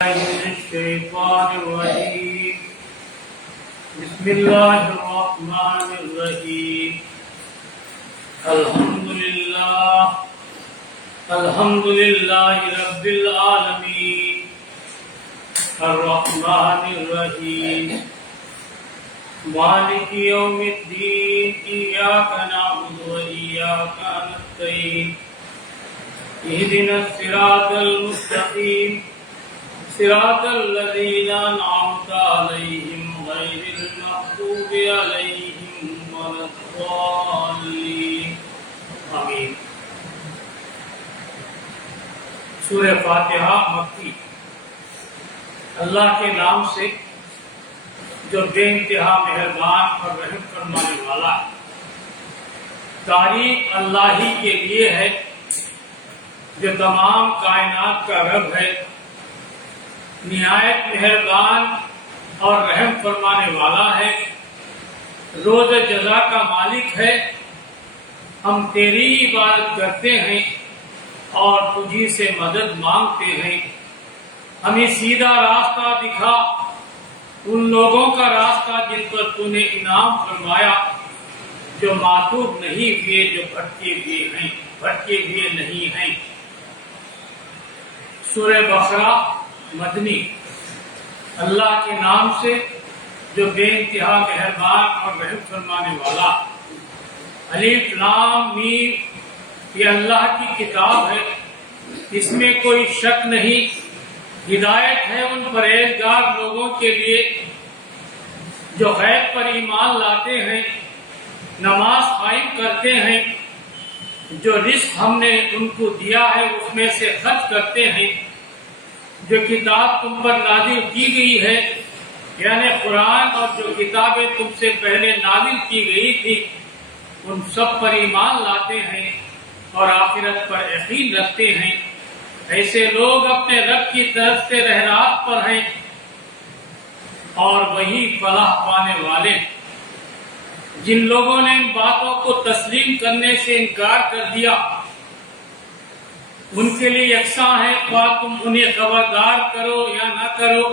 الشيطان الرجيم بسم الله الرحمن الرحيم الحمد لله رب العالمين الرحمن الرحيم مالك يوم الدين إياك نعبد وإياك نستعين اهدنا الصراط المستقيم صراط الذين أنعمت عليهم غير المغضوب عليهم ولا الضالين آمین۔ سورہ فاتحہ مکی۔ اللہ کے نام سے جو بے انتہا مہربان اور رحم فرمانے والا ہے۔ تعریف اللہ ہی کے لیے ہے جو تمام کائنات کا رب ہے، نہایت مہربان اور رحم فرمانے والا ہے، روز جزا کا مالک ہے۔ ہم تیری عبادت کرتے ہیں اور تجھی سے مدد مانگتے ہیں۔ ہمیں سیدھا راستہ دکھا، ان لوگوں کا راستہ جن پر تو نے انعام فرمایا، جو معتوب نہیں ہوئے، جو بھٹکے ہوئے نہیں ہیں۔ سورہ بقرہ مدنی۔ اللہ کے نام سے جو بے انتہا مہربان اور رحم فرمانے والا۔ الف لام میم، یہ اللہ کی کتاب ہے، اس میں کوئی شک نہیں۔ ہدایت ہے ان پرہیزگار لوگوں کے لیے جو غیب پر ایمان لاتے ہیں، نماز قائم کرتے ہیں، جو رزق ہم نے ان کو دیا ہے اس میں سے خرچ کرتے ہیں، جو کتاب تم پر نازل کی گئی ہے یعنی قرآن اور جو کتابیں تم سے پہلے نازل کی گئی تھی ان سب پر ایمان لاتے ہیں اور آخرت پر یقین رکھتے ہیں۔ ایسے لوگ اپنے رب کی طرف سے رہنمائی پر ہیں اور وہی فلاح پانے والے۔ جن لوگوں نے ان باتوں کو تسلیم کرنے سے انکار کر دیا ان کے لیے یکساں ہے، خواہ تم انہیں خبردار کرو یا نہ کرو،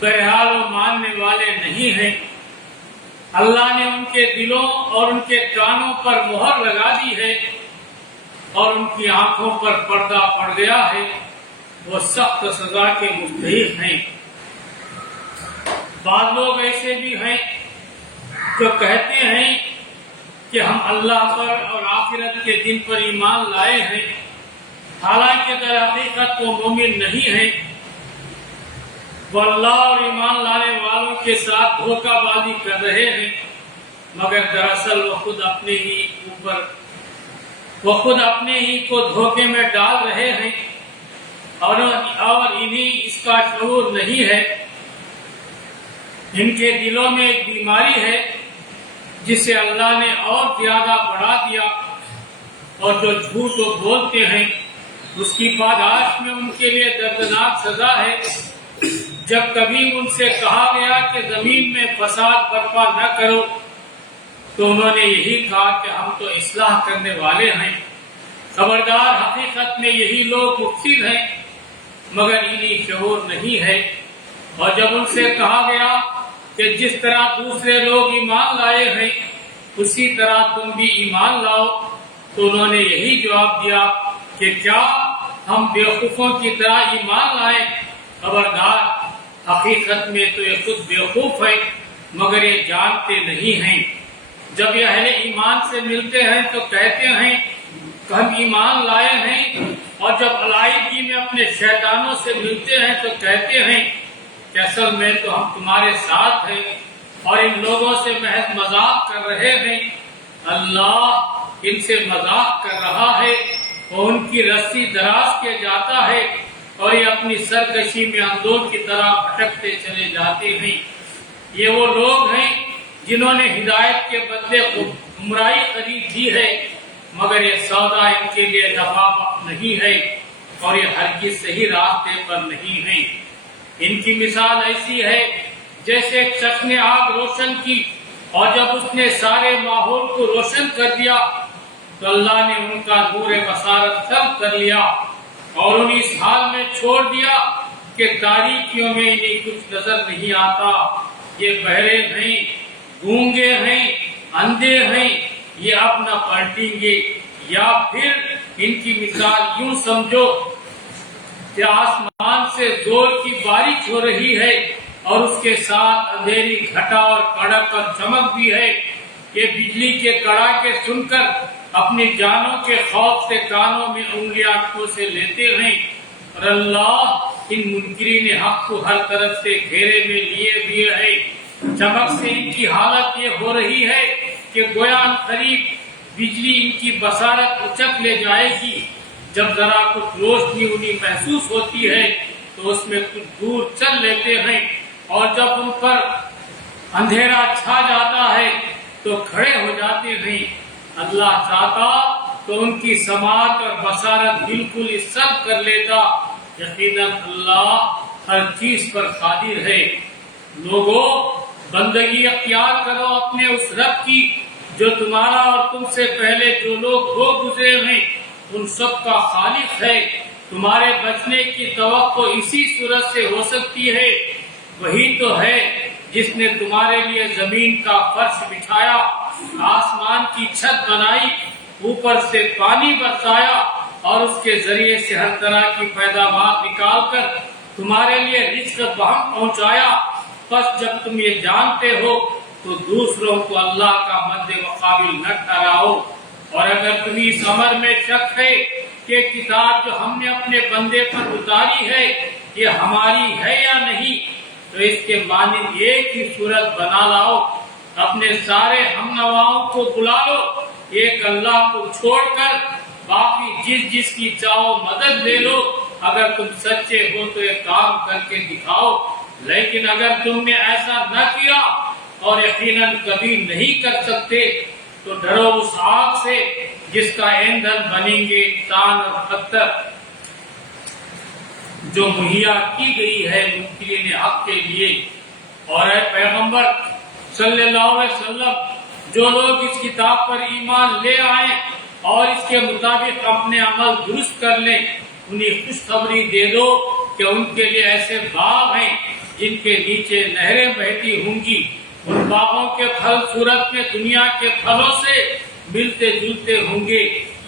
بہرحال وہ ماننے والے نہیں ہیں۔ اللہ نے ان کے دلوں اور ان کے کانوں پر مہر لگا دی ہے اور ان کی آنکھوں پر پردہ پڑ گیا ہے، وہ سخت سزا کے مستحق ہیں۔ بعض لوگ ایسے بھی ہیں جو کہتے ہیں کہ ہم اللہ پر اور آخرت کے دن پر ایمان لائے ہیں، حالانکہ در حقیقت وہ مومن نہیں ہیں۔ وہ اللہ اور ایمان لانے والوں کے ساتھ دھوکہ بازی کر رہے ہیں، مگر دراصل وہ خود اپنے ہی کو دھوکے میں ڈال رہے ہیں اور انہیں اس کا شعور نہیں ہے۔ ان کے دلوں میں ایک بیماری ہے جسے اللہ نے اور زیادہ بڑھا دیا، اور جو جھوٹ وہ بولتے ہیں اس کی پاداش میں ان کے لیے دردناک سزا ہے۔ جب کبھی ان سے کہا گیا کہ زمین میں فساد برپا نہ کرو تو انہوں نے یہی کہا کہ ہم تو اصلاح کرنے والے ہیں۔ خبردار، حقیقت میں یہی لوگ مفسد ہیں مگر انہیں شعور نہیں ہے۔ اور جب ان سے کہا گیا کہ جس طرح دوسرے لوگ ایمان لائے ہیں اسی طرح تم بھی ایمان لاؤ تو انہوں نے یہی جواب دیا کہ کیا ہم بیوقوفوں کی طرح ایمان لائیں؟ خبردار، حقیقت میں تو یہ خود بیوقوف ہے مگر یہ جانتے نہیں ہیں۔ جب یہ اہل ایمان سے ملتے ہیں تو کہتے ہیں کہ ہم ایمان لائے ہیں، اور جب علیحدگی میں اپنے شیطانوں سے ملتے ہیں تو کہتے ہیں کہ اصل میں تو ہم تمہارے ساتھ ہیں اور ان لوگوں سے محض مذاق کر رہے ہیں۔ اللہ ان سے مذاق کر رہا ہے اور ان کی رسی دراز کے جاتا ہے اور یہ اپنی سرکشی میں اندھوں کی طرح بھٹکتے چلے جاتے ہیں۔ یہ وہ لوگ ہیں جنہوں نے ہدایت کے بدلے گمراہی خرید دی ہے، مگر یہ سودا ان کے لیے نفع بخش نہیں ہے اور یہ ہرگز صحیح راستے پر نہیں ہیں۔ ان کی مثال ایسی ہے جیسے ایک شخص نے آگ روشن کی اور جب اس نے سارے ماحول کو روشن کر دیا تو اللہ نے ان کا نور بصارت سلب کر لیا اور انہیں اس حال میں چھوڑ دیا کہ تاریکیوں میں انہیں کچھ نظر نہیں آتا، یہ بہرے ہیں، گونگے ہیں، اندھے ہیں، یہ اب نہ پلٹیں گے۔ یا پھر ان کی مثال یوں سمجھو کہ آسمان سے زور کی بارش ہو رہی ہے اور اس کے ساتھ اندھیری گھٹا اور کڑک اور چمک بھی ہے۔ یہ بجلی کے کڑاکے سن کر اپنی جانوں کے خوف سے کانوں میں انگلیاں آنکھوں سے لیتے ہیں، اور اللہ ان منکرین حق کو ہر طرف سے گھیرے میں لیے ہوئے ہے۔ چمک سے ان کی حالت یہ ہو رہی ہے کہ گویا قریب بجلی ان کی بصارت اچک لے جائے گی۔ جب ذرا کچھ روشنی انہیں محسوس ہوتی ہے تو اس میں کچھ دور چل لیتے ہیں، اور جب ان پر اندھیرا چھا جاتا ہے تو کھڑے ہو جاتے ہیں۔ اللہ چاہتا تو ان کی سماعت اور بصارت بالکل سلب کر لیتا۔ یقیناً اللہ ہر چیز پر قادر ہے۔ لوگوں، بندگی اختیار کرو اپنے اس رب کی جو تمہارا اور تم سے پہلے جو لوگ ہو گزرے ہیں ان سب کا خالق ہے۔ تمہارے بچنے کی توقع اسی صورت سے ہو سکتی ہے، وہی تو ہے جس نے تمہارے لیے زمین کا فرش بچھایا، آسمان کی چھت بنائی، اوپر سے پانی برسایا اور اس کے ذریعے سے ہر طرح کی پیداوار نکال کر تمہارے لیے رزق بہم پہنچایا۔ پس جب تم یہ جانتے ہو تو دوسروں کو اللہ کا مد مقابل نہ ٹھہراؤ۔ اور اگر تمہیں اس امر میں شک ہے کہ کتاب جو ہم نے اپنے بندے پر اتاری ہے یہ ہماری ہے یا نہیں، تو اس کے مانند ایک ہی صورت بنا لاؤ، اپنے سارے ہم نواؤں کو بلا لو، ایک اللہ کو چھوڑ کر باقی جس کی چاہو مدد لے لو۔ اگر تم سچے ہو تو یہ کام کر کے دکھاؤ۔ لیکن اگر تم نے ایسا نہ کیا اور یقیناً کبھی نہیں کر سکتے تو ڈرو اس آگ سے جس کا ایندھن بنیں گے انسان اور پتھر، جو مہیا کی گئی ہے منکرین حق کے لیے۔ اور اے پیغمبر صلی اللہ علیہ وسلم، جو لوگ اس کتاب پر ایمان لے آئیں اور اس کے مطابق اپنے عمل درست کر لیں، انہیں خوشخبری دے دو کہ ان کے لیے ایسے باغ ہیں جن کے نیچے نہریں بہتی ہوں گی۔ ان باغوں کے پھل صورت میں دنیا کے پھلوں سے ملتے جلتے ہوں گے۔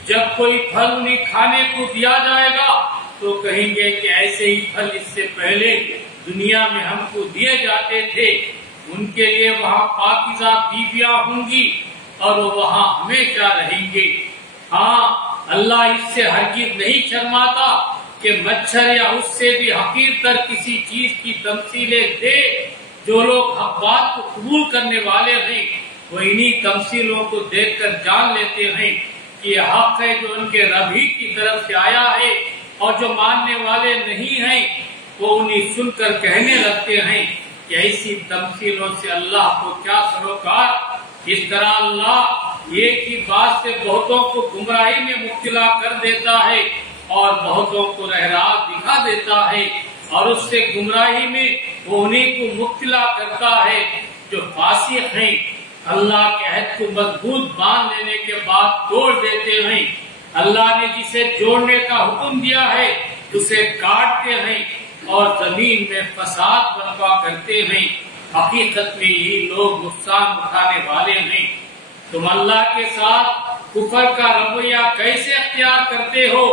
جب کوئی پھل انہیں کھانے کو دیا جائے گا تو کہیں گے کہ ایسے ہی پھل اس سے پہلے دنیا میں ہم کو دیے جاتے تھے۔ ان کے لیے وہاں پاکیزہ بیویاں ہوں گی اور وہ وہاں ہمیشہ رہیں گے۔ ہاں، اللہ اس سے ہرگز نہیں شرماتا کہ مچھر یا اس سے بھی حقیر تر کسی چیز کی تمثیلیں دے۔ جو لوگ حق بات کو قبول کرنے والے ہیں وہ انہی تمثیلوں کو دیکھ کر جان لیتے ہیں کہ یہ حق ہے جو ان کے رب ہی کی طرف سے آیا ہے، اور جو ماننے والے نہیں ہیں وہ انہیں سن کر کہنے لگتے ہیں کہ ایسی تمثیلوں سے اللہ کو کیا سروکار۔ اس طرح اللہ ایک ہی بات سے بہتوں کو گمراہی میں مبتلا کر دیتا ہے اور بہتوں کو راہ دکھا دیتا ہے، اور اس سے گمراہی میں وہ انہیں کو مبتلا کرتا ہے جو فاسق ہیں۔ اللہ کے عہد کو مضبوط باندھ لینے کے بعد توڑ دیتے ہیں۔ اللہ نے جسے جوڑنے کا حکم دیا ہے اسے کاٹتے ہیں اور زمین میں فساد برپا کرتے ہیں۔ حقیقت میں یہ لوگ نقصان اٹھانے والے ہیں۔ تم اللہ کے ساتھ کفر کا رویہ کیسے اختیار کرتے ہو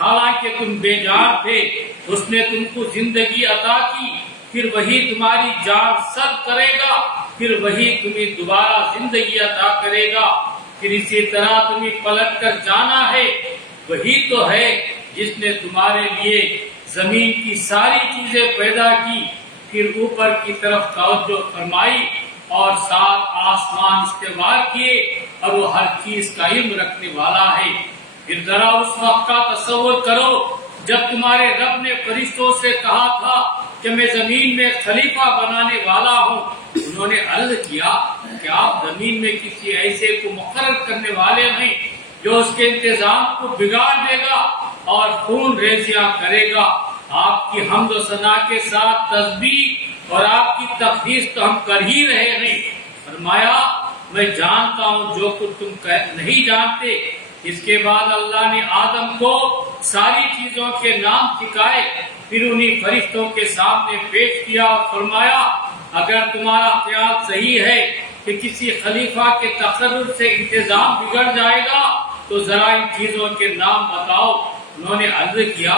حالانکہ تم بے جان تھے؟ اس نے تم کو زندگی عطا کی، پھر وہی تمہاری جان سلب کرے گا، پھر وہی تمہیں دوبارہ زندگی عطا کرے گا، پھر اسی طرح تمہیں پلٹ کر جانا ہے۔ وہی تو ہے جس نے تمہارے لیے زمین کی ساری چیزیں پیدا کی، پھر اوپر کی طرف توجہ فرمائی اور سات آسمان استوار کیے، اور وہ ہر چیز کا علم رکھنے والا ہے۔ پھر ذرا اس وقت کا تصور کرو جب تمہارے رب نے فرشتوں سے کہا تھا کہ میں زمین میں خلیفہ بنانے والا ہوں۔ انہوں نے عرض کیا کہ آپ زمین میں کسی ایسے کو مقرر کرنے والے ہیں جو اس کے انتظام کو بگاڑ دے گا اور خون ریزیاں کرے گا۔ آپ کی حمد و ثنا کے ساتھ تسبیح اور آپ کی تقدیس تو ہم کر ہی رہے ہیں۔ فرمایا میں جانتا ہوں جو کچھ تم نہیں جانتے۔ اس کے بعد اللہ نے آدم کو ساری چیزوں کے نام سکھائے پھر انہی فرشتوں کے سامنے پیش کیا اور فرمایا اگر تمہارا خیال صحیح ہے کہ کسی خلیفہ کے تقرر سے انتظام بگڑ جائے گا تو ذرا ان چیزوں کے نام بتاؤ۔ انہوں نے عرض کیا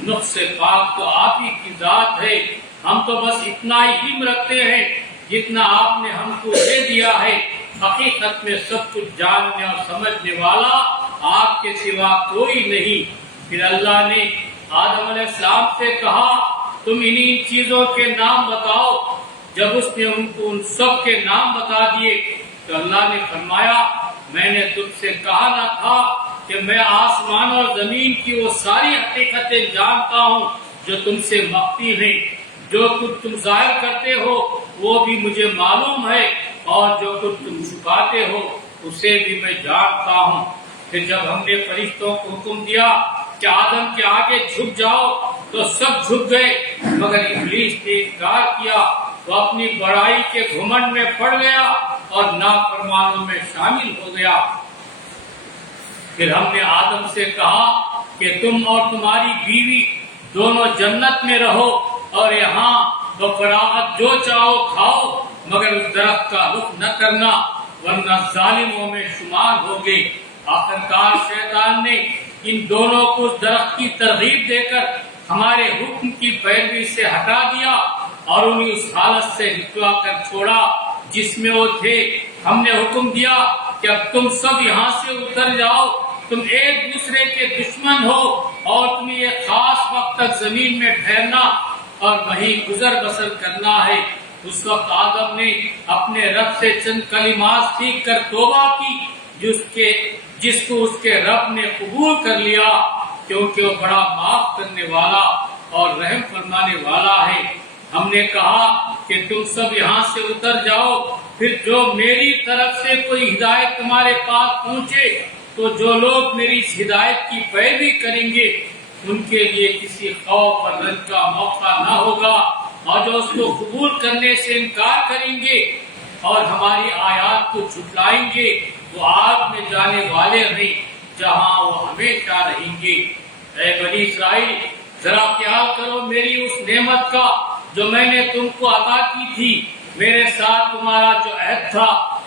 نقص پاک تو آپ ہی کی ذات ہے، ہم تو بس اتنا ہی علم رکھتے ہیں جتنا آپ نے ہم کو دے دیا ہے، حقیقت میں سب کچھ جاننے اور سمجھنے والا آپ کے سوا کوئی نہیں۔ پھر اللہ نے آدم علیہ السلام سے کہا تم انہی چیزوں کے نام بتاؤ۔ جب اس نے ان کو ان سب کے نام بتا دیے تو اللہ نے فرمایا میں نے تم سے کہا نہ تھا کہ میں آسمان اور زمین کی وہ ساری حقیقتیں جانتا ہوں جو تم سے مخفی ہیں، جو کچھ تم ظاہر کرتے ہو وہ بھی مجھے معلوم ہے اور جو کچھ تم چھپاتے ہو اسے بھی میں جانتا ہوں۔ پھر جب ہم نے فرشتوں کو حکم دیا کہ آدم کے آگے جھک جاؤ تو سب جھک گئے، مگر ابلیس نے انکار کیا، وہ اپنی بڑائی کے گھمنڈ میں پڑ گیا اور نافرمانوں میں شامل ہو گیا۔ پھر ہم نے آدم سے کہا کہ تم اور تمہاری بیوی دونوں جنت میں رہو اور یہاں بفراغت جو چاہو کھاؤ، مگر اس درخت کا رخ نہ کرنا ورنہ ظالموں میں شمار ہوگے۔ آخرکار شیطان نے ان دونوں کو اس درخت کی ترغیب دے کر ہمارے حکم کی پیروی سے ہٹا دیا اور انہیں اس حالت سے نکلا کر چھوڑا جس میں وہ تھے۔ ہم نے حکم دیا کہ اب تم سب یہاں سے اتر جاؤ، تم ایک دوسرے کے دشمن ہو اور تمہیں ایک خاص وقت تک زمین میں ٹھہرنا اور وہیں گزر بسر کرنا ہے۔ اس وقت آدم نے اپنے رب سے چند کلمات سیکھ کر توبہ کی جس کو اس کے رب نے قبول کر لیا، کیونکہ وہ بڑا معاف کرنے والا اور رحم فرمانے والا ہے۔ ہم نے کہا کہ تم سب یہاں سے اتر جاؤ، پھر جو میری طرف سے کوئی ہدایت تمہارے پاس پہنچے تو جو لوگ میری اس ہدایت کی پیروی کریں گے ان کے لیے کسی خوف اور رنج کا موقع نہ ہوگا، اور جو اس کو قبول کرنے سے انکار کریں گے اور ہماری آیات کو جھٹلائیں گے وہ آگ میں جانے والے ہیں جہاں وہ ہمیشہ رہیں گے۔ اے بنی اسرائیل ذرا خیال کرو میری اس نعمت کا جو میں نے تم کو عطا کی تھی، میرے ساتھ تمہارا جو عہد تھا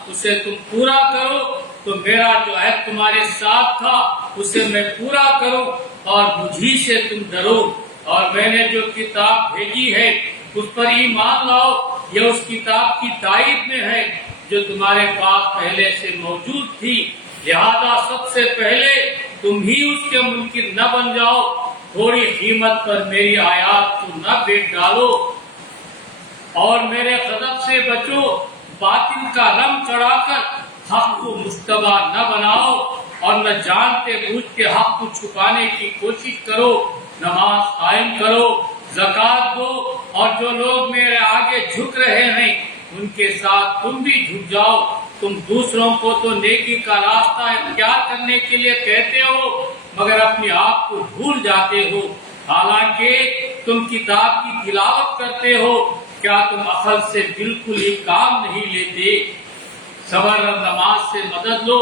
اسے تم پورا کرو تو میرا جو عہد تمہارے ساتھ تھا اسے میں پورا کروں اور مجھی سے تم ڈرو، اور میں نے جو کتاب بھیجی ہے اس پر ایمان لاؤ، یہ اس کتاب کی تائید میں ہے جو تمہارے پاس پہلے سے موجود تھی، لہذا سب سے پہلے تم ہی اس کے منکر نہ بن جاؤ، تھوڑی قیمت پر میری آیات کو نہ بیچ ڈالو اور میرے غضب سے بچو، باطل کا رنگ چڑھا کر حق کو مشتبہ نہ بناؤ اور نہ جانتے بوجھتے حق کو چھپانے کی کوشش کرو، نماز قائم کرو، زکوٰۃ دو، اور جو لوگ میرے آگے جھک رہے ہیں ان کے ساتھ تم بھی جھک جاؤ۔ تم دوسروں کو تو نیکی کا راستہ اختیار کرنے کے لیے کہتے ہو مگر اپنے آپ کو بھول جاتے ہو، حالانکہ تم کتاب کی تلاوت کرتے ہو، کیا تم عقل سے بالکل ہی کام نہیں لیتے؟ صبر اور نماز سے مدد لو،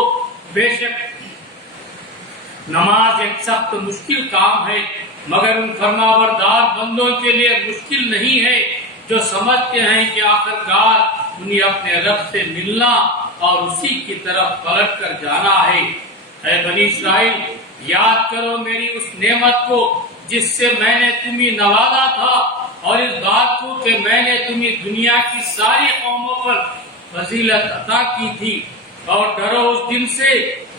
بے شک نماز ایک سخت مشکل کام ہے مگر ان فرمانبردار بندوں کے لیے مشکل نہیں ہے جو سمجھتے ہیں کہ آخرکار انہیں اپنے رب سے ملنا اور اسی کی طرف پلٹ کر جانا ہے۔ اے بنی اسرائیل یاد کرو میری اس نعمت کو جس سے میں نے تمہیں نوازا تھا اور اس بات کو کہ میں نے تمہیں دنیا کی ساری قوموں پر فضیلت عطا کی تھی، اور ڈرو اس دن سے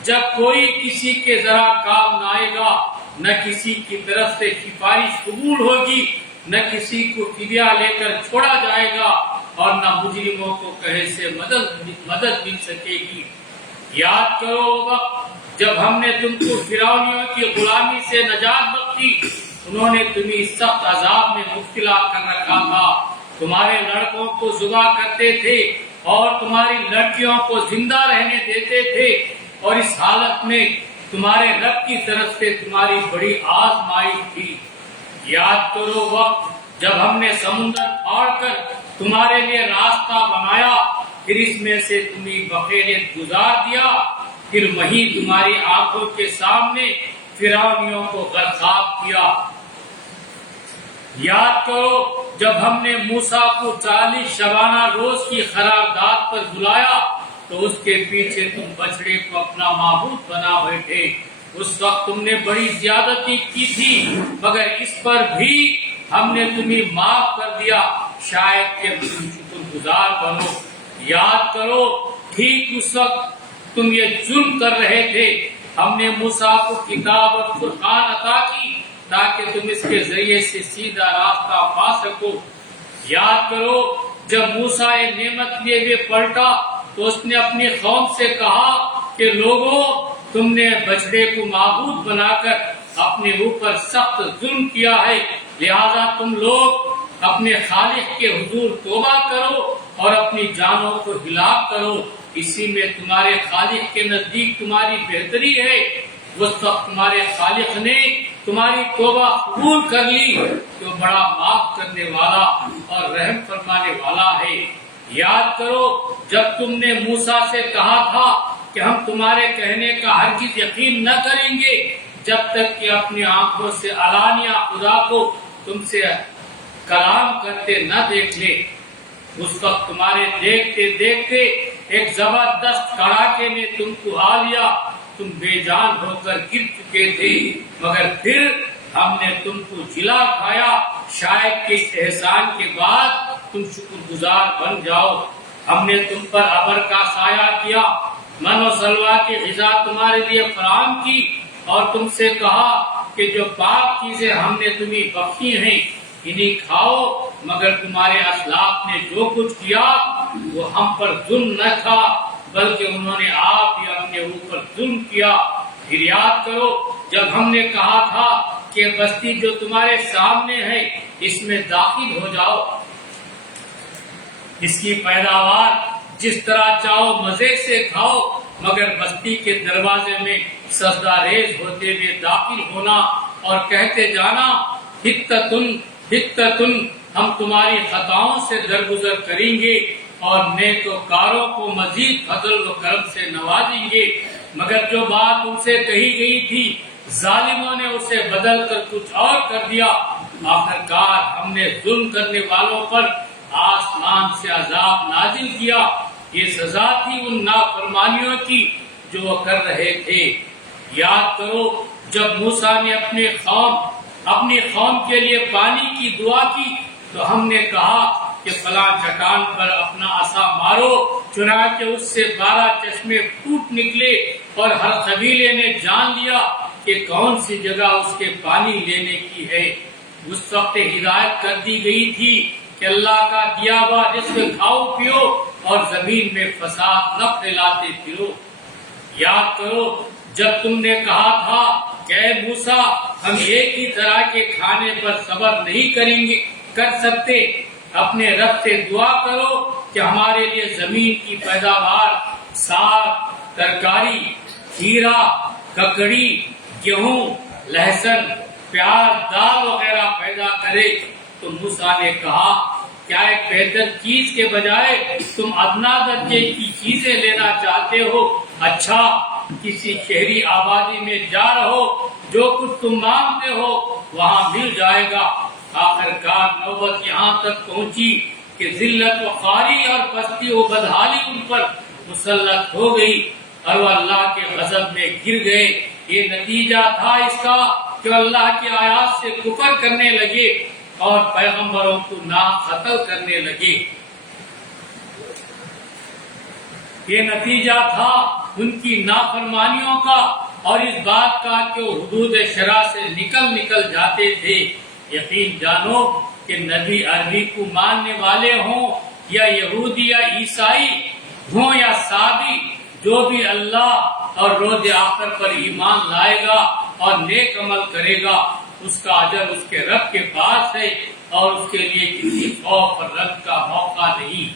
جب کوئی کسی کے ذرا کام نہ آئے گا، نہ کسی کی طرف سے سفارش قبول ہوگی، نہ کسی کو فدیہ لے کر چھوڑا جائے گا، اور نہ مجرموں کو کہیں سے مدد مل سکے گی۔ یاد کرو وہ وقت جب ہم نے تم کو فرعونیوں کی غلامی سے نجات بخشی، انہوں نے تمہیں سخت عذاب میں مبتلا کر رکھا تھا، تمہارے لڑکوں کو ذبح کرتے تھے اور تمہاری لڑکیوں کو زندہ رہنے دیتے تھے، اور اس حالت میں تمہارے رب کی طرف سے تمہاری بڑی آزمائش تھی۔ یاد کرو وقت جب ہم نے سمندر پھاڑ کر تمہارے لیے راستہ بنایا، پھر اس میں سے تمہیں بخیریت گزار دیا، پھر وہیں تمہاری آنکھوں کے سامنے فرعونیوں کو غرقاب کیا۔ یاد کرو جب ہم نے موسیٰ کو 40 شبانہ روز کی قرارداد پر بلایا تو اس کے پیچھے تم بچڑے کو اپنا معبود بنا بیٹھے. اس وقت تم نے بڑی زیادتی کی تھی، مگر اس پر بھی ہم نے تمہیں معاف کر دیا، شاید کہ تم شکر گزار بنو. یاد کرو ٹھیک اس وقت تم یہ ظلم کر رہے تھے، ہم نے موسیٰ کو کتاب اور فرقان عطا کی تاکہ تم اس کے ذریعے سے سیدھا راستہ پا سکو. یاد کرو جب موسیٰ یہ نعمت لیے ہوئے پلٹا تو اس نے اپنی قوم سے کہا کہ لوگوں تم نے بچڑے کو معبود بنا کر اپنے اوپر سخت ظلم کیا ہے، لہذا تم لوگ اپنے خالق کے حضور توبہ کرو اور اپنی جانوں کو ہلاک کرو، اسی میں تمہارے خالق کے نزدیک تمہاری بہتری ہے. اس وقت تمہارے خالق نے تمہاری توبہ قبول کر لی جو بڑا معاف کرنے والا اور رحم فرمانے والا ہے. یاد کرو جب تم نے موسیٰ سے کہا تھا کہ ہم تمہارے کہنے کا ہرگز یقین نہ کریں گے جب تک کہ اپنی آنکھوں سے علانیہ خدا کو تم سے کلام کرتے نہ دیکھ لے. اس وقت تمہارے دیکھتے دیکھتے ایک زبردست کڑاکے نے تم کو آ لیا، تم بے جان ہو کر گر چکے تھے، مگر پھر ہم نے تم کو جلا کھایا، شاید کہ اس احسان کے بعد تم شکر گزار بن جاؤ. ہم نے تم پر ابر کا سایہ کیا، من و سلوہ کی غذا تمہارے لیے فراہم کی اور تم سے کہا کہ جو پاک چیزیں ہم نے تمہیں بخشی ہیں انہیں کھاؤ، مگر تمہارے اسلاف نے جو کچھ کیا وہ ہم پر ظلم نہ تھا بلکہ انہوں نے آپ ہی اپنے اوپر ظلم کیا. پھر یاد کرو جب ہم نے کہا تھا کہ بستی جو تمہارے سامنے ہے اس میں داخل ہو جاؤ، اس کی پیداوار جس طرح چاہو مزے سے کھاؤ، مگر بستی کے دروازے میں سجدہ ریز ہوتے ہوئے داخل ہونا اور کہتے جانا حتتن حتتن، ہم تمہاری خطاؤں سے درگزر کریں گے اور نیکوکاروں کو مزید فضل و کرم سے نوازیں گے. مگر جو بات ان سے کہی گئی تھی ظالموں نے اسے بدل کر کچھ اور کر دیا. آخرکار ہم نے ظلم کرنے والوں پر آسمان سے عذاب نازل کیا، یہ سزا تھی ان نافرمانیوں کی جو وہ کر رہے تھے. یاد کرو جب موسیٰ نے اپنی قوم کے لیے پانی کی دعا کی تو ہم نے کہا کہ فلاں چٹان پر اپنا عصا مارو، چنانچہ اس سے 12 چشمے پھوٹ نکلے اور ہر قبیلے نے جان لیا کہ کون سی جگہ اس کے پانی لینے کی ہے. اس وقت ہدایت کر دی گئی تھی کہ اللہ کا دیا ہوا رزق کھاؤ پیو اور زمین میں فساد نہ پھیلاتے پھرو. یاد کرو جب تم نے کہا تھا کہ اے موسیٰ ہم ایک ہی طرح کے کھانے پر صبر نہیں کر سکتے، اپنے رب سے دعا کرو کہ ہمارے لیے زمین کی پیداوار، ساگ، ترکاری، کھیرا، ککڑی، گیہوں، لہسن، پیاز، دال وغیرہ پیدا کرے. تو موسیٰ نے کہا کیا ایک بہتر چیز کے بجائے تم ادنا درجے کی چیزیں لینا چاہتے ہو؟ اچھا کسی شہری آبادی میں جا رہو، جو کچھ تم مانگتے ہو وہاں مل جائے گا. آخرکار نوبت یہاں تک پہنچی کہ ذلت و خواری اور پستی و بدحالی ان پر مسلط ہو گئی اور وہ اللہ کے غضب میں گر گئے. یہ نتیجہ تھا اس کا کہ اللہ کی آیات سے کفر کرنے لگے اور پیغمبروں کو قتل کرنے لگے. یہ نتیجہ تھا ان کی نافرمانیوں کا اور اس بات کا کہ وہ حدود شرع سے نکل جاتے تھے. یقین جانو کہ نبی عربی کو ماننے والے ہوں یا یہودی یا عیسائی ہوں یا سابی، جو بھی اللہ اور روز آخر پر ایمان لائے گا اور نیک عمل کرے گا اس کا اجر اس کے رب کے پاس ہے اور اس کے لیے کسی خوف اور رنج کا موقع نہیں.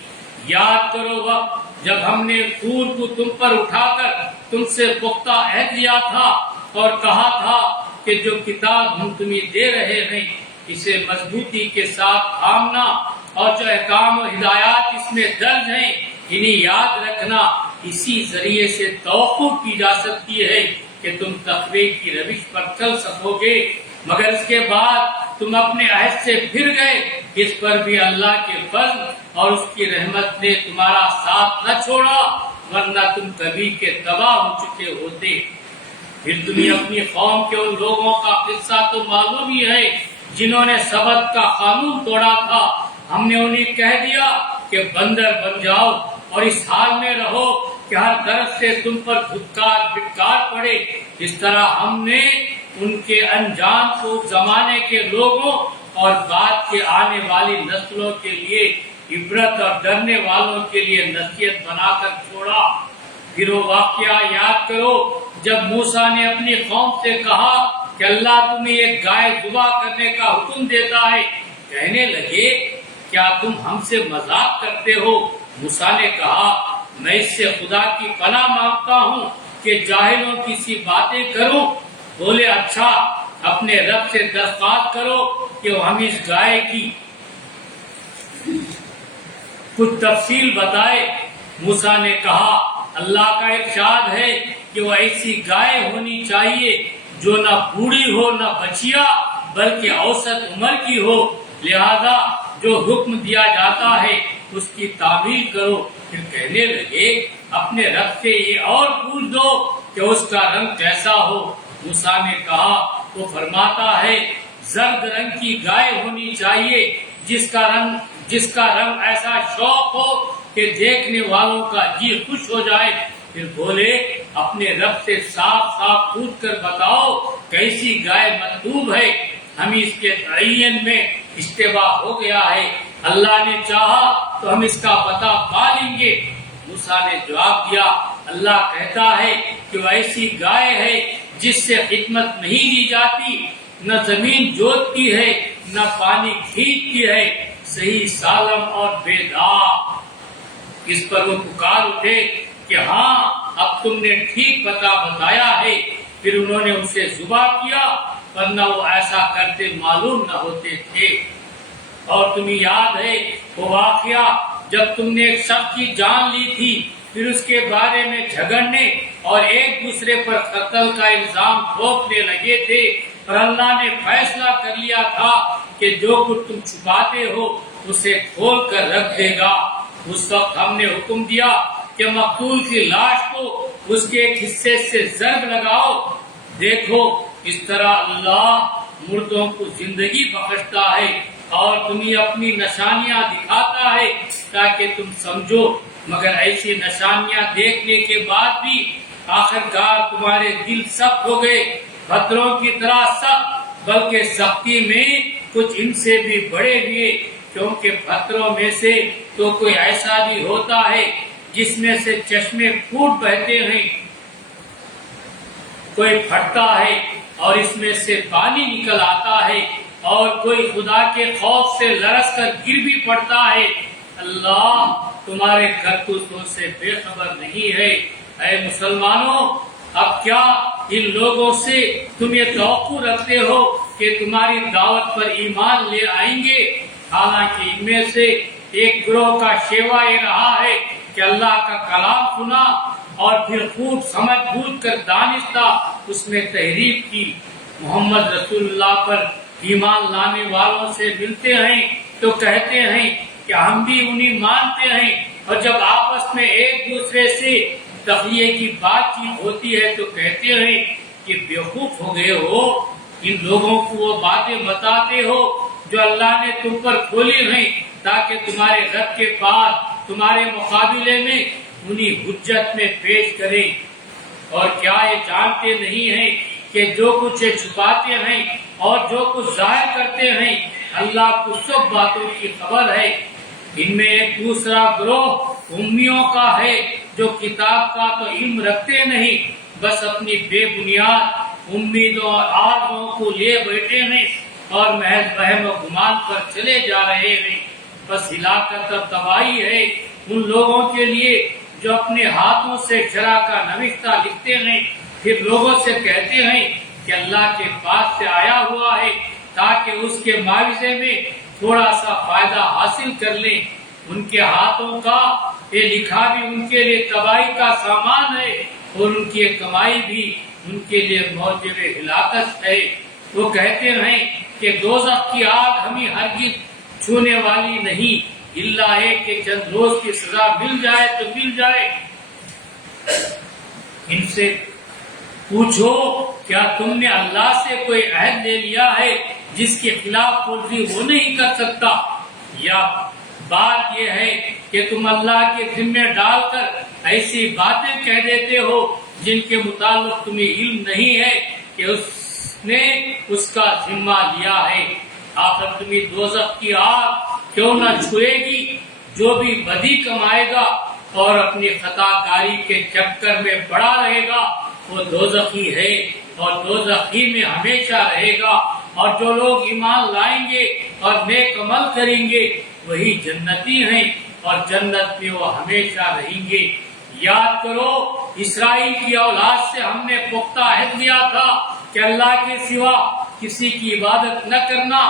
یاد کرو وقت جب ہم نے طور کو تم پر اٹھا کر تم سے پختہ عہد لیا تھا اور کہا تھا کہ جو کتاب ہم تمہیں دے رہے ہیں اسے مضبوطی کے ساتھ تھامنا اور جو احکام و ہدایات اس میں درج ہیں انہیں یاد رکھنا. اسی ذریعے سے توقع کی جا سکتی ہے کہ تم تقوی کی روش پر چل سکو گے. مگر اس کے بعد تم اپنے عہد سے پھر گئے، اس پر بھی اللہ کے فضل اور اس کی رحمت نے تمہارا ساتھ نہ چھوڑا، ورنہ تم کبھی کے تباہ ہو چکے ہوتے۔ پھر تمہیں اپنی قوم کے ان لوگوں کا قصہ تو معلوم ہی ہے جنہوں نے سبت کا قانون توڑا تھا۔ ہم نے انہیں کہہ دیا کہ بندر بن جاؤ اور اس حال میں رہو کہ ہر طرف سے تم پر دھتکار پڑے۔ اس طرح ہم نے ان کے انجام کو زمانے کے لوگوں اور بعد کے آنے والی نسلوں کے لیے عبرت اور ڈرنے والوں کے لیے نصیحت بنا کر چھوڑا۔ پھر وہ واقعہ یاد کرو جب موسیٰ نے اپنی قوم سے کہا کہ اللہ تمہیں ایک گائے ذبح کرنے کا حکم دیتا ہے۔ کہنے لگے کیا تم ہم سے مذاق کرتے ہو؟ موسیٰ نے کہا میں اس سے خدا کی پناہ مانگتا ہوں کہ جاہلوں کی سی باتیں کروں۔ بولے اچھا اپنے رب سے درخواست کرو کہ وہ ہم اس گائے کی کچھ تفصیل بتائے۔ موسیٰ نے کہا اللہ کا ارشاد ہے کہ وہ ایسی گائے ہونی چاہیے جو نہ بوڑھی ہو نہ بچیا بلکہ اوسط عمر کی ہو، لہذا جو حکم دیا جاتا ہے اس کی تعمیل کرو۔ پھر کہنے لگے اپنے رب سے یہ اور پوچھ دو کہ اس کا رنگ کیسا ہو۔ موسیٰ نے کہا وہ فرماتا ہے زرد رنگ کی گائے ہونی چاہیے جس کا رنگ ایسا شوق ہو کہ دیکھنے والوں کا جی خوش ہو جائے۔ پھر بولے اپنے رب سے صاف صاف پوچھ کر بتاؤ کیسی گائے مطلوب ہے، ہم اس کے تعین میں اشتباہ ہو گیا ہے، اللہ نے چاہا تو ہم اس کا پتہ پا لیں گے۔ موسیٰ نے جواب دیا اللہ کہتا ہے کہ وہ ایسی گائے ہے جس سے خدمت نہیں دی جاتی، نہ زمین جوتتی ہے نہ پانی کھینچتی ہے، صحیح سالم اور بے داغ۔ اس پر وہ پکار اٹھے کہ ہاں اب تم نے ٹھیک پتہ بتایا ہے۔ پھر انہوں نے اسے ذبح کیا ورنہ وہ ایسا کرتے معلوم نہ ہوتے تھے۔ اور تمہیں یاد ہے وہ واقعہ جب تم نے ایک شخص کی جان لی تھی، پھر اس کے بارے میں جھگڑنے اور ایک دوسرے پر قتل کا الزام ٹھوکنے لگے تھے، اور اللہ نے فیصلہ کر لیا تھا کہ جو کچھ تم چھپاتے ہو اسے کھول کر رکھ دے گا۔ اس وقت ہم نے حکم دیا کہ مقتول کی لاش کو اس کے ایک حصے سے ضرب لگاؤ۔ دیکھو اس طرح اللہ مردوں کو زندگی بخشتا ہے اور تمہیں اپنی نشانیاں دکھاتا ہے تاکہ تم سمجھو، مگر ایسی نشانیاں دیکھنے کے بعد بھی آخرکار تمہارے دل سخت ہو گئے، پتھروں کی طرح سخت، بلکہ سختی میں کچھ ان سے بھی بڑے ہوئے، کیونکہ پتھروں میں سے تو کوئی ایسا بھی ہوتا ہے جس میں سے چشمے پھوٹ بہتے ہیں، کوئی پھٹتا ہے اور اس میں سے پانی نکل آتا ہے، اور کوئی خدا کے خوف سے لرز کر گر بھی پڑتا ہے۔ اللہ تمہارے کرتوتوں سے بے خبر نہیں ہے۔ اے مسلمانوں، اب کیا ان لوگوں سے تم یہ توقع رکھتے ہو کہ تمہاری دعوت پر ایمان لے آئیں گے؟ حالانکہ ان میں سے ایک گروہ کا شیوا یہ رہا ہے کہ اللہ کا کلام سنا اور پھر خوب سمجھ بوجھ کر دانستہ اس میں تحریف کی۔ محمد رسول اللہ پر ایمان لانے والوں سے ملتے ہیں تو کہتے ہیں کہ ہم بھی انہیں مانتے ہیں، اور جب آپس میں ایک دوسرے سے تخلیے کی بات چیت ہوتی ہے تو کہتے ہیں کہ بیوقوف ہو گئے ہو، ان لوگوں کو وہ باتیں بتاتے ہو جو اللہ نے تم پر کھولی ہیں تاکہ تمہارے رب کے پاس تمہارے مقابلے میں انہیں حجت میں پیش کریں۔ اور کیا یہ جانتے نہیں ہیں کہ جو کچھ یہ چھپاتے ہیں اور جو کچھ ظاہر کرتے ہیں اللہ کو سب باتوں کی خبر ہے۔ ان میں ایک دوسرا گروہ امیوں کا ہے جو کتاب کا تو علم رکھتے نہیں، بس اپنی بے بنیاد امیدوں اور آرزوں کو لیے بیٹھے ہیں اور محض وہم و گمان پر چلے جا رہے ہیں۔ بس ہلاکت اور تباہی ہے ان لوگوں کے لیے جو اپنے ہاتھوں سے شرع کا نوشتہ لکھتے ہیں، پھر لوگوں سے کہتے ہیں کہ اللہ کے پاس سے آیا ہوا ہے تاکہ اس کے معاوضے میں تھوڑا سا فائدہ حاصل کر لیں۔ ان کے ہاتھوں کا یہ لکھا بھی ان کے لیے تباہی کا سامان ہے، اور ان کی کمائی بھی ان کے لیے موجب ہلاکت ہے۔ وہ کہتے ہیں کہ دوزخ کی آگ ہمیں ہرگز چھونے والی نہیں، الا ہے کہ چند روز کی سزا مل جائے تو مل جائے۔ ان سے پوچھو کیا تم نے اللہ سے کوئی عہد لے لیا ہے جس کی خلاف ورزی وہ نہیں کر سکتا، یا بات یہ ہے کہ تم اللہ کے ذمے ڈال کر ایسی باتیں کہہ دیتے ہو جن کے متعلق تمہیں علم نہیں ہے کہ اس نے اس کا ذمہ لیا ہے۔ آخر تمہیں دوزخ کی آگ کیوں نہ چھوئے گی؟ جو بھی بدی کمائے گا اور اپنی خطا کاری کے چکر میں پڑا رہے گا وہ دوزخی ہے اور دوزخی میں ہمیشہ رہے گا، اور جو لوگ ایمان لائیں گے اور نیک عمل کریں گے وہی جنتی ہیں اور جنت میں وہ ہمیشہ رہیں گے۔ یاد کرو اسرائیل کی اولاد سے ہم نے پختہ عہد لیا تھا کہ اللہ کے سوا کسی کی عبادت نہ کرنا،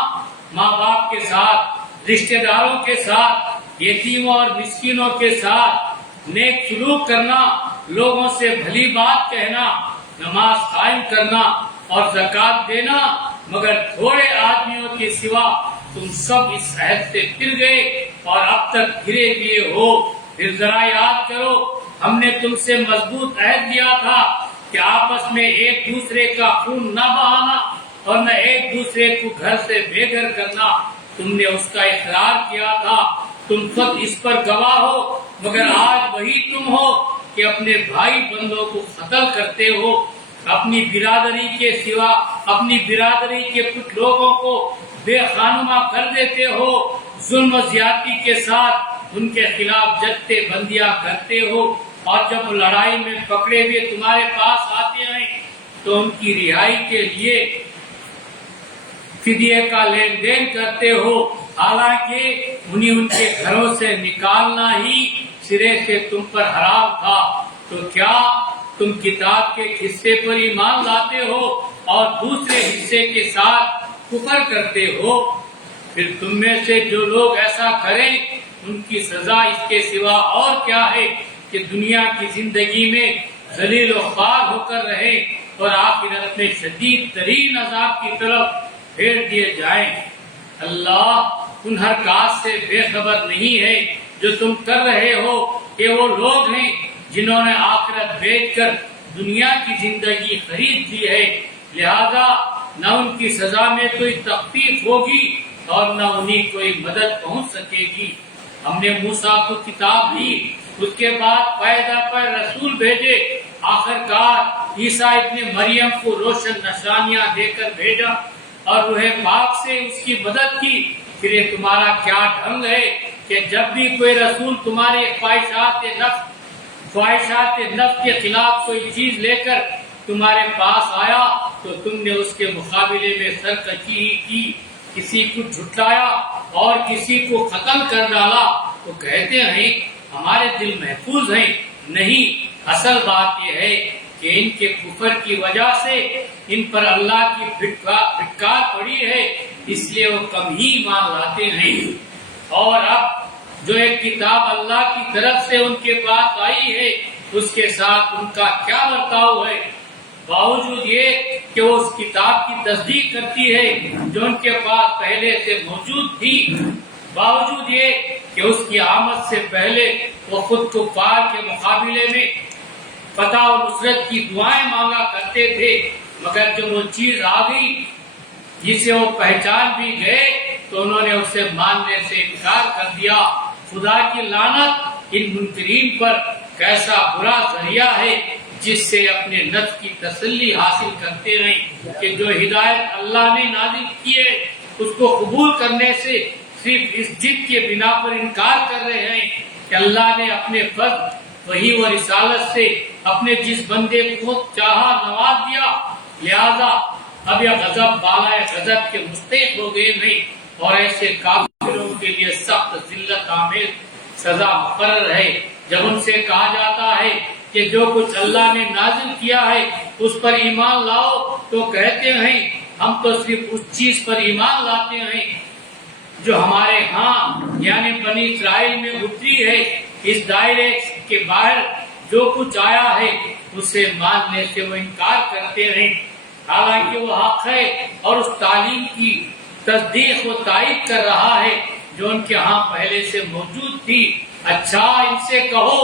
ماں باپ کے ساتھ، رشتہ داروں کے ساتھ، یتیموں اور مسکینوں کے ساتھ نیک سلوک کرنا، لوگوں سے بھلی بات کہنا، نماز قائم کرنا اور زکوٰۃ دینا، مگر تھوڑے آدمیوں کے سوا تم سب اس عہد سے پھر گئے اور اب تک پھرے ہوئے ہو۔ پھر ذرا یاد کرو ہم نے تم سے مضبوط عہد لیا تھا کہ آپس میں ایک دوسرے کا خون نہ بہانا اور نہ ایک دوسرے کو گھر سے بے گھر کرنا، تم نے اس کا اقرار کیا تھا، تم سب اس پر گواہ ہو، مگر آج وہی تم ہو کہ اپنے بھائی بندوں کو قتل کرتے ہو، اپنی برادری کے سوا اپنی برادری کے کچھ لوگوں کو بے خانما کر دیتے ہو، ظلم و زیادتی کے ساتھ ان کے خلاف جدتے بندیاں کرتے ہو، اور جب لڑائی میں پکڑے ہوئے تمہارے پاس آتے ہیں تو ان کی رہائی کے لیے فدیے کا لین دین کرتے ہو، حالانکہ انہیں ان کے گھروں سے نکالنا ہی سرے سے تم پر حرام تھا۔ تو کیا تم کتاب کے حصے پر ایمان لاتے ہو اور دوسرے حصے کے ساتھ کفر کرتے ہو؟ پھر تم میں سے جو لوگ ایسا کریں ان کی سزا اس کے سوا اور کیا ہے کہ دنیا کی زندگی میں ذلیل و خوار ہو کر رہے اور آخرت میں شدید ترین عذاب کی طرف پھیر دیے جائیں۔ اللہ ان حرکات سے بے خبر نہیں ہے جو تم کر رہے ہو کہ وہ لوگ ہیں جنہوں نے آخرت بیچ کر دنیا کی زندگی خرید لی ہے، لہذا نہ ان کی سزا میں کوئی تخفیف ہوگی اور نہ انہیں کوئی مدد پہنچ سکے گی۔ ہم نے موسیٰ کو کتاب دی، اس کے بعد پیدا پر رسول بھیجے، آخر کار عیسیٰ ابن مریم کو روشن نشانیاں دے کر بھیجا اور روح پاک سے اس کی مدد کی۔ پھر یہ تمہارا کیا ڈھنگ ہے کہ جب بھی کوئی رسول تمہارے خواہشات نفس کے خلاف کوئی چیز لے کر تمہارے پاس آیا تو تم نے اس کے مقابلے میں سرکشی ہی کی، کسی کو جھٹلایا اور کسی کو قتل کر ڈالا تو کہتے ہیں ہمارے دل محفوظ ہیں۔ نہیں، اصل بات یہ ہے کہ ان کے کفر کی وجہ سے ان پر اللہ کی پھٹکار پڑی ہے، اس لیے وہ کم ہی ایمان لاتے ہیں۔ اور اب جو ایک کتاب اللہ کی طرف سے ان کے پاس آئی ہے اس کے ساتھ ان کا کیا برتاؤ ہے؟ باوجود یہ کہ وہ اس کتاب کی تصدیق کرتی ہے جو ان کے پاس پہلے سے موجود تھی، باوجود یہ کہ اس کی آمد سے پہلے وہ خود کفار کے مقابلے میں فتح و نصرت کی دعائیں مانگا کرتے تھے، مگر جب وہ چیز آ گئی جسے وہ پہچان بھی گئے تو انہوں نے اسے ماننے سے انکار کر دیا۔ خدا کی لعنت ان منکرین پر، کیسا برا ذریعہ ہے جس سے اپنے نفس کی تسلی حاصل کرتے ہیں کہ جو ہدایت اللہ نے نازل کی ہے اس کو قبول کرنے سے صرف اس ضد کے بنا پر انکار کر رہے ہیں کہ اللہ نے اپنے فضل، وحی و رسالت سے اپنے جس بندے کو چاہا نواز دیا، لہذا اب یہ غضب بالائے غضب کے مستحق ہو گئے ہیں، اور ایسے کافروں کے لیے سخت ذلت آمیز سزا مقرر ہے۔ جب ان سے کہا جاتا ہے کہ جو کچھ اللہ نے نازل کیا ہے اس پر ایمان لاؤ تو کہتے ہیں ہم تو صرف اس چیز پر ایمان لاتے ہیں جو ہمارے ہاں یعنی بنی اسرائیل میں اتری ہے، اس دائرے کے باہر جو کچھ آیا ہے اسے ماننے سے وہ انکار کرتے ہیں، حالانکہ وہ حق ہے اور اس تعلیم کی تصدیق و تائید کر رہا ہے جو ان کے ہاں پہلے سے موجود تھی۔ اچھا ان سے کہو